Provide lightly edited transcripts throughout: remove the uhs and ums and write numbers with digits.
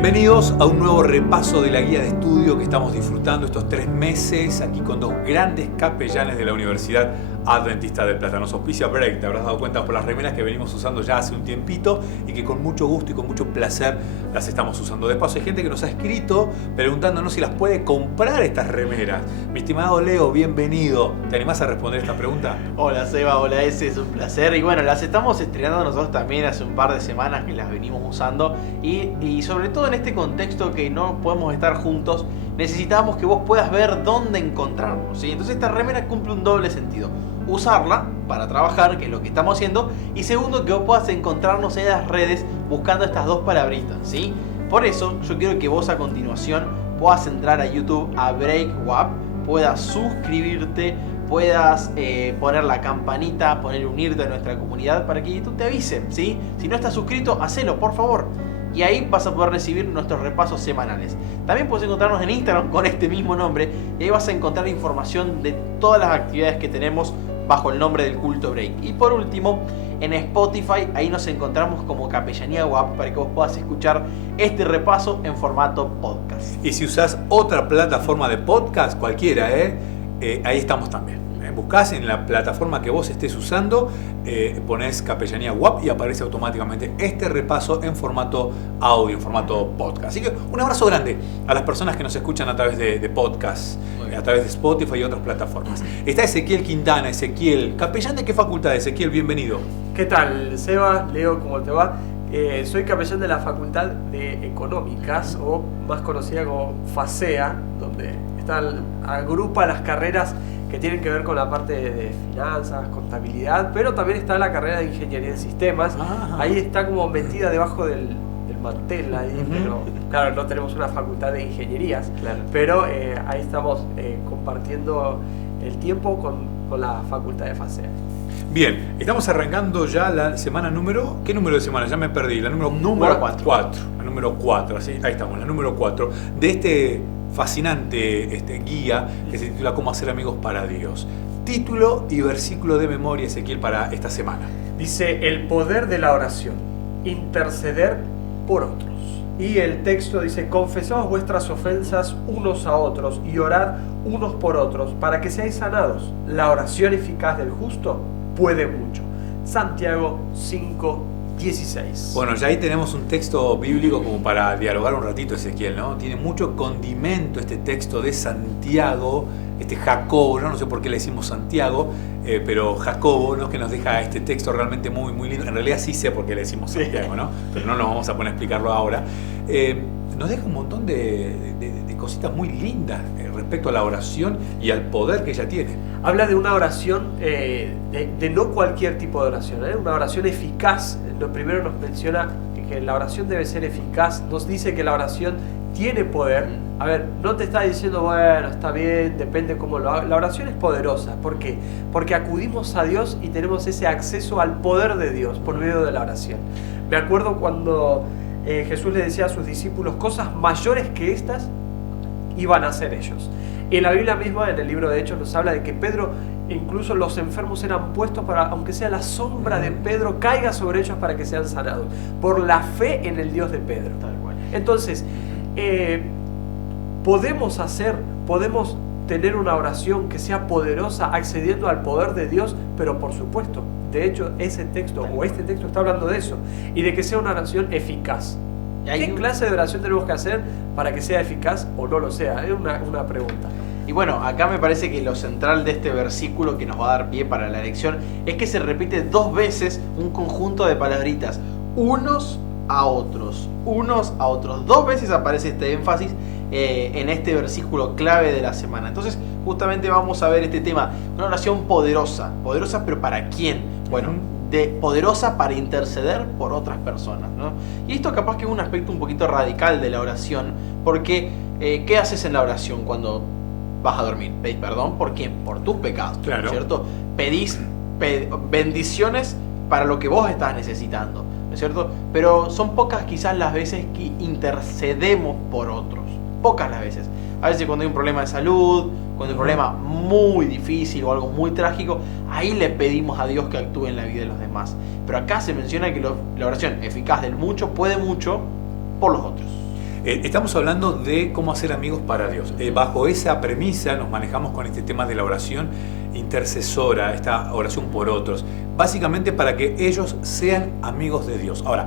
Bienvenidos a un nuevo repaso de la guía de estudio que estamos disfrutando estos 3 meses aquí con dos grandes capellanes de la Universidad Adventista del Plata. Nos auspicia Break, te habrás dado cuenta por las remeras que venimos usando ya hace un tiempito y que con mucho gusto y con mucho placer las estamos usando. De paso hay gente que nos ha escrito preguntándonos si las puede comprar estas remeras. Mi estimado Leo, bienvenido. ¿Te animás a responder esta pregunta? Hola Seba, hola Ese, es un placer. Y bueno, las estamos estrenando nosotros también hace un par de semanas que las venimos usando y sobre todo en este contexto que no podemos estar juntos, necesitamos que vos puedas ver dónde encontrarnos, ¿sí? Entonces esta remera cumple un doble sentido: usarla para trabajar, que es lo que estamos haciendo, y segundo, que vos puedas encontrarnos en las redes buscando estas dos palabritas, ¿sí? Por eso yo quiero que vos a continuación puedas entrar a YouTube, a BreakWap, puedas suscribirte, puedas poner la campanita, poner unirte a nuestra comunidad para que YouTube te avise, ¿sí? Si no estás suscrito, hacelo, por favor. Y ahí vas a poder recibir nuestros repasos semanales. También puedes encontrarnos en Instagram con este mismo nombre y ahí vas a encontrar información de todas las actividades que tenemos bajo el nombre del Culto Break. Y por último, en Spotify, ahí nos encontramos como Capellanía WAP para que vos puedas escuchar este repaso en formato podcast. Y si usás otra plataforma de podcast, cualquiera, ahí estamos también. Buscás en la plataforma que vos estés usando, ponés Capellanía WAP y aparece automáticamente este repaso en formato audio, en formato podcast. Así que un abrazo grande a las personas que nos escuchan a través de podcast, a través de Spotify y otras plataformas. Está Ezequiel Quintana. Ezequiel, ¿capellán de qué facultad? Ezequiel, bienvenido. ¿Qué tal, Seba? Leo, ¿cómo te va? Soy capellán de la Facultad de Económicas, o más conocida como FASEA, donde agrupa las carreras que tienen que ver con la parte de finanzas, contabilidad, pero también está la carrera de ingeniería de sistemas. Ahí está como metida debajo del mantel, ahí, pero claro, no tenemos una facultad de ingenierías, claro. Pero ahí estamos compartiendo el tiempo con la facultad de FASEA. Bien, estamos arrancando ya la semana número... ¿Qué número de semana? Ya me perdí. La número 4. La número 4, así, ahí estamos, la número 4 de este fascinante guía que se titula Cómo hacer amigos para Dios. Título y versículo de memoria, Ezequiel, para esta semana. Dice: el poder de la oración, interceder por otros. Y el texto dice: confesaos vuestras ofensas unos a otros y orad unos por otros para que seáis sanados. La oración eficaz del justo puede mucho. Santiago 5:16. Bueno, ya ahí tenemos un texto bíblico como para dialogar un ratito, Ezequiel, ¿no? Tiene mucho condimento este texto de Santiago, Jacobo, yo no sé por qué le decimos Santiago, pero Jacobo, ¿no? Que nos deja este texto realmente muy, muy lindo. En realidad sí sé por qué le decimos Santiago, ¿no? Pero no nos vamos a poner a explicarlo ahora. Nos deja un montón de cositas muy lindas respecto a la oración y al poder que ella tiene. Habla de una oración, de no cualquier tipo de oración, una oración eficaz. Lo primero nos menciona que la oración debe ser eficaz, nos dice que la oración tiene poder. A ver, no te está diciendo, bueno, está bien, depende cómo lo haga. La oración es poderosa. ¿Por qué? Porque acudimos a Dios y tenemos ese acceso al poder de Dios por medio de la oración. Me acuerdo cuando Jesús le decía a sus discípulos: cosas mayores que estas iban a hacer ellos. Y en la Biblia misma, en el libro de Hechos, nos habla de que Pedro, incluso los enfermos eran puestos para, aunque sea la sombra de Pedro, caiga sobre ellos para que sean sanados, por la fe en el Dios de Pedro. Tal cual. Entonces, podemos tener una oración que sea poderosa accediendo al poder de Dios, pero por supuesto, de hecho, este texto está hablando de eso, y de que sea una oración eficaz. ¿Qué clase de oración tenemos que hacer para que sea eficaz o no lo sea? Es una pregunta. Y bueno, acá me parece que lo central de este versículo que nos va a dar pie para la lección es que se repite 2 veces un conjunto de palabritas: unos a otros, unos a otros. 2 veces aparece este énfasis en este versículo clave de la semana. Entonces, justamente vamos a ver este tema, una oración poderosa, pero ¿para quién? Bueno, poderosa para interceder por otras personas, ¿no? Y esto capaz que es un aspecto un poquito radical de la oración, porque ¿qué haces en la oración cuando vas a dormir? Pedís perdón, ¿por quién? Por tus pecados, claro. ¿Cierto? Pedís bendiciones para lo que vos estás necesitando, ¿no es cierto? Pero son pocas quizás las veces que intercedemos por otros, pocas las veces. A veces cuando hay un problema de salud, cuando hay un problema muy difícil o algo muy trágico, ahí le pedimos a Dios que actúe en la vida de los demás. Pero acá se menciona que la oración eficaz del mucho puede mucho por los otros. Estamos hablando de cómo hacer amigos para Dios. Bajo esa premisa nos manejamos con este tema de la oración intercesora, esta oración por otros, básicamente para que ellos sean amigos de Dios. Ahora,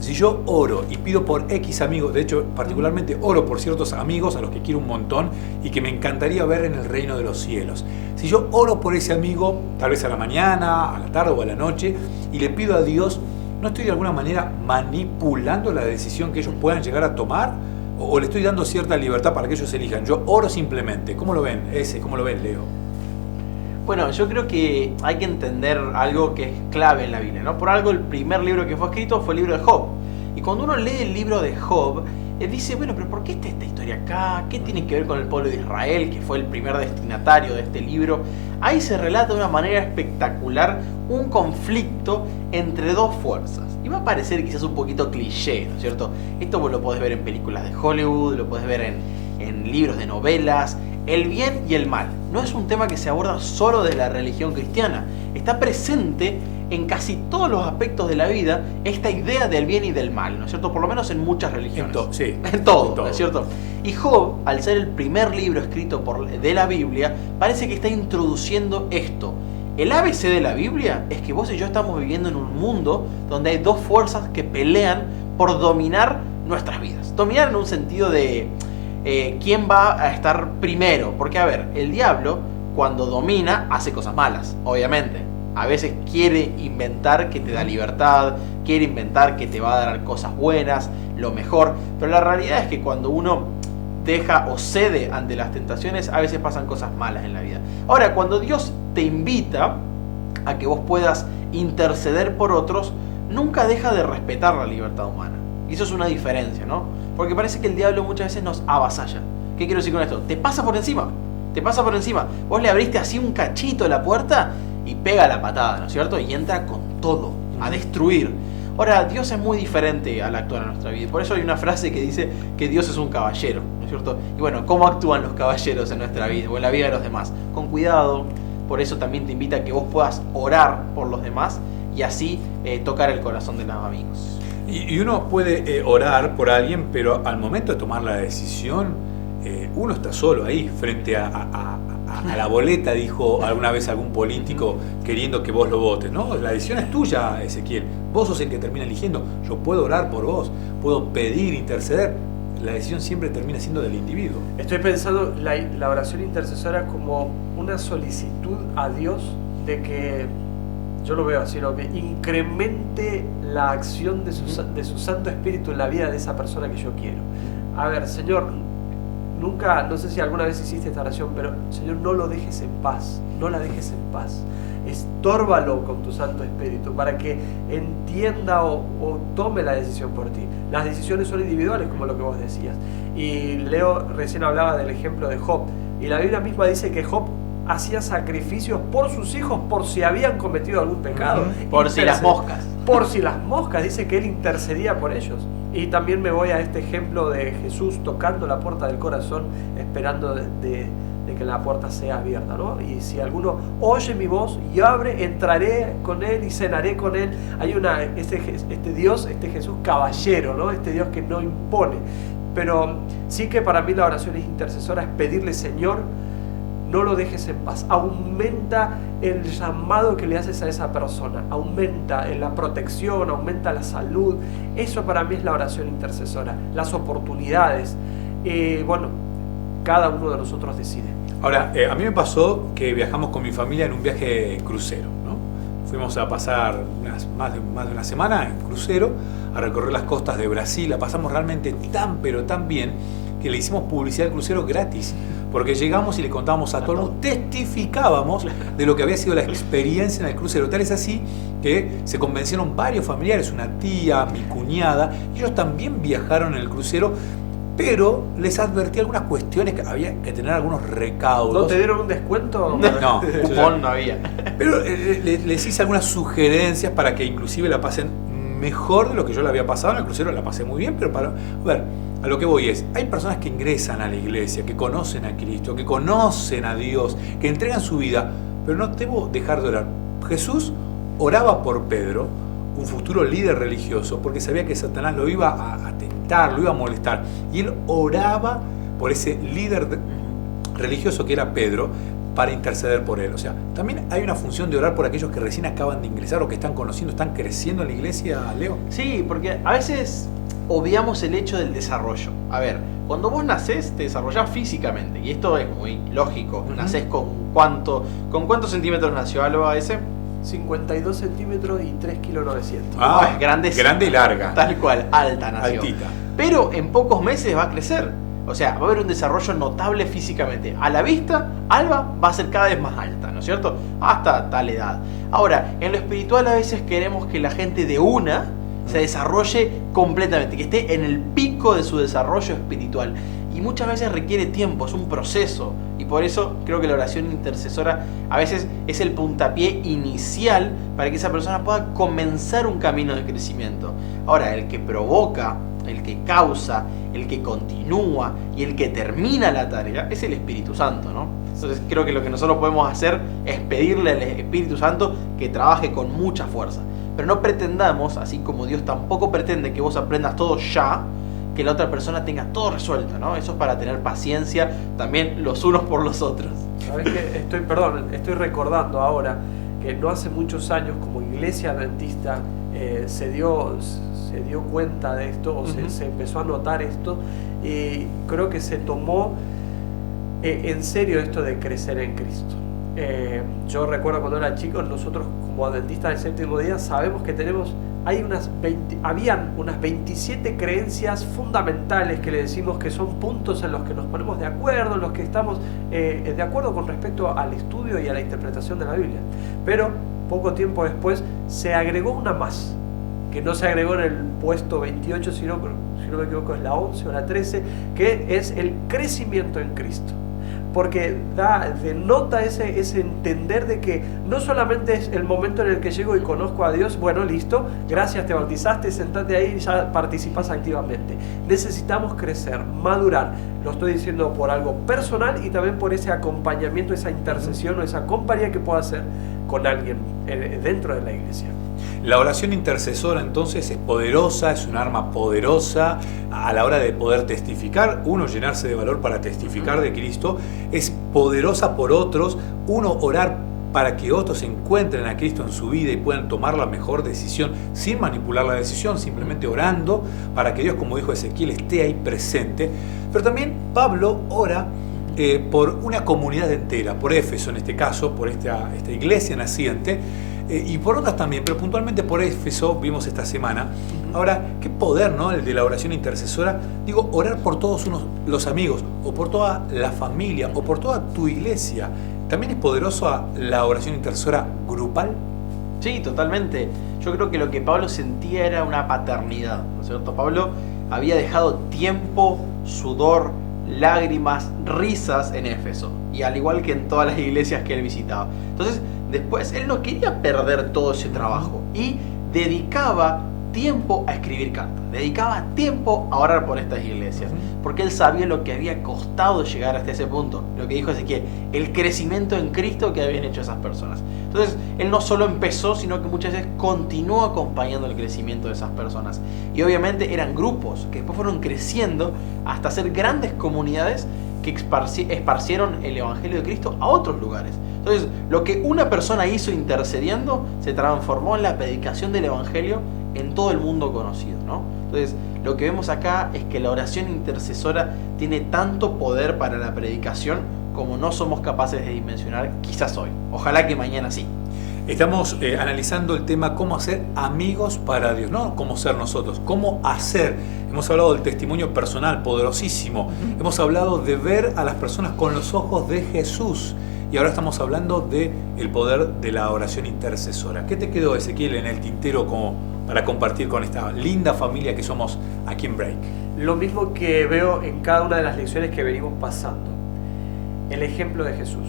si yo oro y pido por X amigos, de hecho particularmente oro por ciertos amigos a los que quiero un montón y que me encantaría ver en el reino de los cielos. Si yo oro por ese amigo, tal vez a la mañana, a la tarde o a la noche, y le pido a Dios, ¿no estoy de alguna manera manipulando la decisión que ellos puedan llegar a tomar? ¿O le estoy dando cierta libertad para que ellos elijan? Yo oro simplemente. ¿Cómo lo ven? ¿Cómo lo ven, Leo? Bueno, yo creo que hay que entender algo que es clave en la Biblia, ¿no? Por algo el primer libro que fue escrito fue el libro de Job. Y cuando uno lee el libro de Job, dice, bueno, pero ¿por qué está esta historia acá? ¿Qué tiene que ver con el pueblo de Israel, que fue el primer destinatario de este libro? Ahí se relata de una manera espectacular un conflicto entre dos fuerzas. Y va a parecer quizás un poquito cliché, ¿no es cierto? Esto vos lo podés ver en películas de Hollywood, lo podés ver en libros de novelas. El bien y el mal no es un tema que se aborda solo desde la religión cristiana. Está presente en casi todos los aspectos de la vida esta idea del bien y del mal, ¿no es cierto? Por lo menos en muchas religiones. Sí. En todo, ¿no es cierto? Y Job, al ser el primer libro escrito de la Biblia, parece que está introduciendo esto. El ABC de la Biblia es que vos y yo estamos viviendo en un mundo donde hay dos fuerzas que pelean por dominar nuestras vidas. Dominar en un sentido de quién va a estar primero. Porque, a ver, el diablo, cuando domina, hace cosas malas, obviamente. A veces quiere inventar que te da libertad, quiere inventar que te va a dar cosas buenas, lo mejor. Pero la realidad es que cuando uno deja o cede ante las tentaciones, a veces pasan cosas malas en la vida. Ahora, cuando Dios te invita a que vos puedas interceder por otros, nunca deja de respetar la libertad humana. Y eso es una diferencia, ¿no? Porque parece que el diablo muchas veces nos avasalla. ¿Qué quiero decir con esto? Te pasa por encima. Te pasa por encima. Vos le abriste así un cachito de la puerta y pega la patada, ¿no es cierto? Y entra con todo, a destruir. Ahora, Dios es muy diferente al actuar en nuestra vida. Por eso hay una frase que dice que Dios es un caballero, ¿no es cierto? Y bueno, ¿cómo actúan los caballeros en nuestra vida o en la vida de los demás? Con cuidado. Por eso también te invita a que vos puedas orar por los demás y así tocar el corazón de los amigos. Y uno puede orar por alguien, pero al momento de tomar la decisión, uno está solo ahí, frente a la boleta, dijo alguna vez algún político, queriendo que vos lo votes. No, la decisión es tuya, Ezequiel. Vos sos el que termina eligiendo. Yo puedo orar por vos, puedo pedir, interceder. La decisión siempre termina siendo del individuo. Estoy pensando la oración intercesora como una solicitud a Dios de que, yo lo veo así, ¿no? Que incremente la acción de su Santo Espíritu en la vida de esa persona que yo quiero. A ver, Señor, nunca, no sé si alguna vez hiciste esta oración, pero Señor, no lo dejes en paz, no la dejes en paz. Estórbalo con tu Santo Espíritu para que entienda o tome la decisión por ti. Las decisiones son individuales, como lo que vos decías. Y Leo recién hablaba del ejemplo de Job. Y la Biblia misma dice que Job hacía sacrificios por sus hijos por si habían cometido algún pecado. Por si las moscas. Por si las moscas, dice que él intercedía por ellos. Y también me voy a este ejemplo de Jesús tocando la puerta del corazón, esperando de que la puerta sea abierta, ¿no? Y si alguno oye mi voz y abre, entraré con él y cenaré con él. Hay este Dios, este Jesús caballero, ¿no? Este Dios que no impone. Pero sí que para mí la oración intercesora es pedirle, Señor, no lo dejes en paz. Aumenta el llamado que le haces a esa persona. Aumenta la protección, aumenta la salud. Eso para mí es la oración intercesora. Las oportunidades. Bueno, cada uno de nosotros decide. Ahora, a mí me pasó que viajamos con mi familia en un viaje crucero, ¿no? Fuimos a pasar más de una semana en crucero, a recorrer las costas de Brasil. La pasamos realmente pero tan bien que le hicimos publicidad al crucero gratis. Porque llegamos y le contábamos a todo el mundo, testificábamos de lo que había sido la experiencia en el crucero. Tal es así que se convencieron varios familiares, una tía, mi cuñada, y ellos también viajaron en el crucero, pero les advertí algunas cuestiones que había que tener algunos recaudos. ¿No te dieron un descuento? No, cupón no había. Pero les hice algunas sugerencias para que inclusive la pasen mejor de lo que yo la había pasado. En el crucero la pasé muy bien, pero a lo que voy es, hay personas que ingresan a la iglesia, que conocen a Cristo, que conocen a Dios, que entregan su vida, pero no debo dejar de orar. Jesús oraba por Pedro, un futuro líder religioso, porque sabía que Satanás lo iba a tentar irritar, lo iba a molestar. Y él oraba por ese líder religioso que era Pedro, para interceder por él. O sea, también hay una función de orar por aquellos que recién acaban de ingresar o que están conociendo, están creciendo en la iglesia, Leo. Sí, porque a veces obviamos el hecho del desarrollo. A ver, cuando vos nacés, te desarrollás físicamente, y esto es muy lógico. Nacés con cuántos centímetros nació Alba ese? 52 centímetros y 3 kilos 900. Ah, grande y larga. Tal cual, alta nació. Altita. Pero en pocos meses va a crecer. O sea, va a haber un desarrollo notable físicamente. A la vista, Alba va a ser cada vez más alta, ¿no es cierto? Hasta tal edad. Ahora, en lo espiritual a veces queremos que la gente de una se desarrolle completamente, que esté en el pico de su desarrollo espiritual. Y muchas veces requiere tiempo, es un proceso. Y por eso creo que la oración intercesora a veces es el puntapié inicial para que esa persona pueda comenzar un camino de crecimiento. Ahora, el que provoca, el que causa, el que continúa y el que termina la tarea es el Espíritu Santo, ¿no? Entonces creo que lo que nosotros podemos hacer es pedirle al Espíritu Santo que trabaje con mucha fuerza. Pero no pretendamos, así como Dios tampoco pretende que vos aprendas todo ya, que la otra persona tenga todo resuelto, ¿no? Eso es para tener paciencia también los unos por los otros. ¿Sabes qué? Estoy recordando ahora que no hace muchos años como iglesia adventista se dio cuenta de esto, o se empezó a notar esto, y creo que se tomó en serio esto de crecer en Cristo. Yo recuerdo cuando era chico, nosotros como adventistas del séptimo día sabemos que habían unas 27 creencias fundamentales que le decimos que son puntos en los que nos ponemos de acuerdo, en los que estamos de acuerdo con respecto al estudio y a la interpretación de la Biblia. Pero poco tiempo después se agregó una más, que no se agregó en el puesto 28, sino, si no me equivoco, es la 11 o la 13, que es el crecimiento en Cristo. Porque denota ese entender de que no solamente es el momento en el que llego y conozco a Dios, bueno, listo, gracias, te bautizaste, sentate ahí y ya participas activamente. Necesitamos crecer, madurar. Lo estoy diciendo por algo personal y también por ese acompañamiento, esa intercesión o esa compañía que pueda hacer con alguien dentro de la iglesia. La oración intercesora entonces es poderosa, es un arma poderosa a la hora de poder testificar, uno llenarse de valor para testificar de Cristo, es poderosa por otros, uno orar para que otros encuentren a Cristo en su vida y puedan tomar la mejor decisión sin manipular la decisión, simplemente orando para que Dios, como dijo Ezequiel, esté ahí presente. Pero también Pablo ora por una comunidad entera, por Éfeso en este caso, por esta iglesia naciente, y por otras también, pero puntualmente por Éfeso vimos esta semana. Ahora, qué poder, ¿no? El de la oración intercesora. Digo, orar por todos los amigos, o por toda la familia, o por toda tu iglesia. ¿También es poderosa la oración intercesora grupal? Sí, totalmente. Yo creo que lo que Pablo sentía era una paternidad, ¿no es cierto? Pablo había dejado tiempo, sudor, lágrimas, risas en Éfeso, y al igual que en todas las iglesias que él visitaba. Entonces, después él no quería perder todo ese trabajo y dedicaba tiempo a escribir cartas, dedicaba tiempo a orar por estas iglesias, porque él sabía lo que había costado llegar hasta ese punto, lo que dijo Ezequiel, el crecimiento en Cristo que habían hecho esas personas. Entonces, él no solo empezó, sino que muchas veces continuó acompañando el crecimiento de esas personas. Y obviamente eran grupos que después fueron creciendo hasta ser grandes comunidades que esparcieron el Evangelio de Cristo a otros lugares. Entonces, lo que una persona hizo intercediendo se transformó en la predicación del Evangelio en todo el mundo conocido, ¿no? Entonces, lo que vemos acá es que la oración intercesora tiene tanto poder para la predicación como no somos capaces de dimensionar quizás hoy. Ojalá que mañana sí. Estamos analizando el tema cómo hacer amigos para Dios, no cómo ser nosotros, cómo hacer. Hemos hablado del testimonio personal, poderosísimo. Hemos hablado de ver a las personas con los ojos de Jesús. Y ahora estamos hablando del poder de la oración intercesora. ¿Qué te quedó, Ezequiel, en el tintero como para compartir con esta linda familia que somos aquí en Break? Lo mismo que veo en cada una de las lecciones que venimos pasando. El ejemplo de Jesús.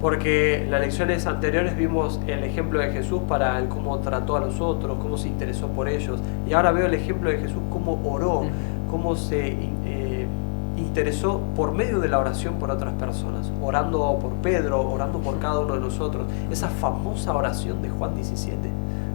Porque en las lecciones anteriores vimos el ejemplo de Jesús para el cómo trató a los otros, cómo se interesó por ellos. Y ahora veo el ejemplo de Jesús, cómo oró, cómo se interesó por medio de la oración por otras personas. Orando por Pedro, orando por cada uno de nosotros. Esa famosa oración de Juan 17.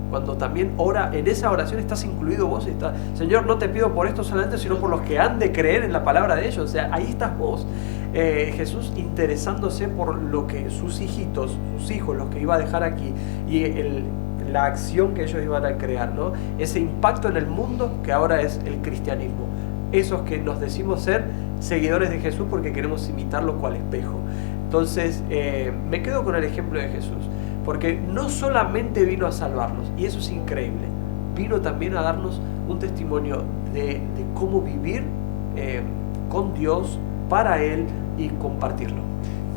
cuando también ora, en esa oración estás incluido vos. Señor, no te pido por esto solamente, sino por los que han de creer en la palabra de ellos. O sea, ahí estás vos. Jesús interesándose por lo que sus hijitos, sus hijos, los que iba a dejar aquí, y la acción que ellos iban a crear, ¿no? Ese impacto en el mundo que ahora es el cristianismo. Esos que nos decimos ser seguidores de Jesús porque queremos imitarlo cual espejo. Entonces, me quedo con el ejemplo de Jesús, porque no solamente vino a salvarnos, y eso es increíble, vino también a darnos un testimonio de cómo vivir con Dios, para Él, y compartirlo.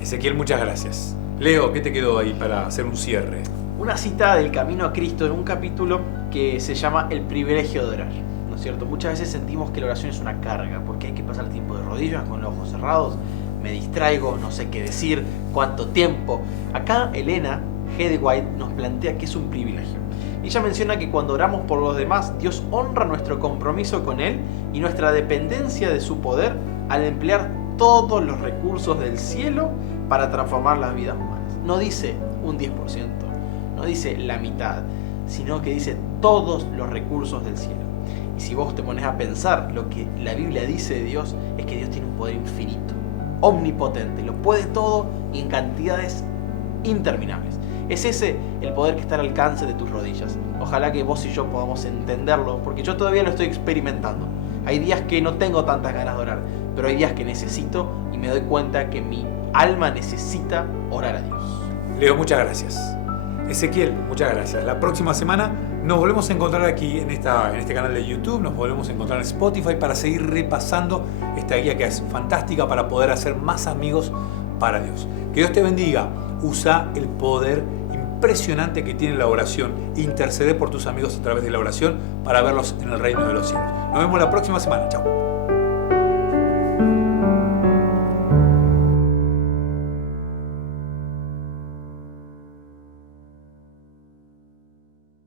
Ezequiel, muchas gracias. Leo, ¿qué te quedó ahí para hacer un cierre? Una cita del Camino a Cristo en un capítulo que se llama El privilegio de orar, ¿no es cierto? Muchas veces sentimos que la oración es una carga, porque hay que pasar tiempo de rodillas con los ojos cerrados, me distraigo, no sé qué decir, cuánto tiempo. Acá Elena G. de White nos plantea que es un privilegio. Ella menciona que cuando oramos por los demás, Dios honra nuestro compromiso con Él y nuestra dependencia de su poder al emplear todos los recursos del cielo para transformar las vidas humanas. No dice un 10%, no dice la mitad, sino que dice todos los recursos del cielo. Y si vos te pones a pensar, lo que la Biblia dice de Dios es que Dios tiene un poder infinito, omnipotente, lo puede todo y en cantidades interminables. Es ese el poder que está al alcance de tus rodillas. Ojalá que vos y yo podamos entenderlo, porque yo todavía lo estoy experimentando. Hay días que no tengo tantas ganas de orar, pero hay días que necesito y me doy cuenta que mi alma necesita orar a Dios. Leo, muchas gracias. Ezequiel, muchas gracias. La próxima semana nos volvemos a encontrar aquí en este canal de YouTube, nos volvemos a encontrar en Spotify para seguir repasando esta guía que es fantástica para poder hacer más amigos para Dios. Que Dios te bendiga. Usa el poder impresionante que tiene la oración. Intercede por tus amigos a través de la oración para verlos en el reino de los cielos. Nos vemos la próxima semana. Chao.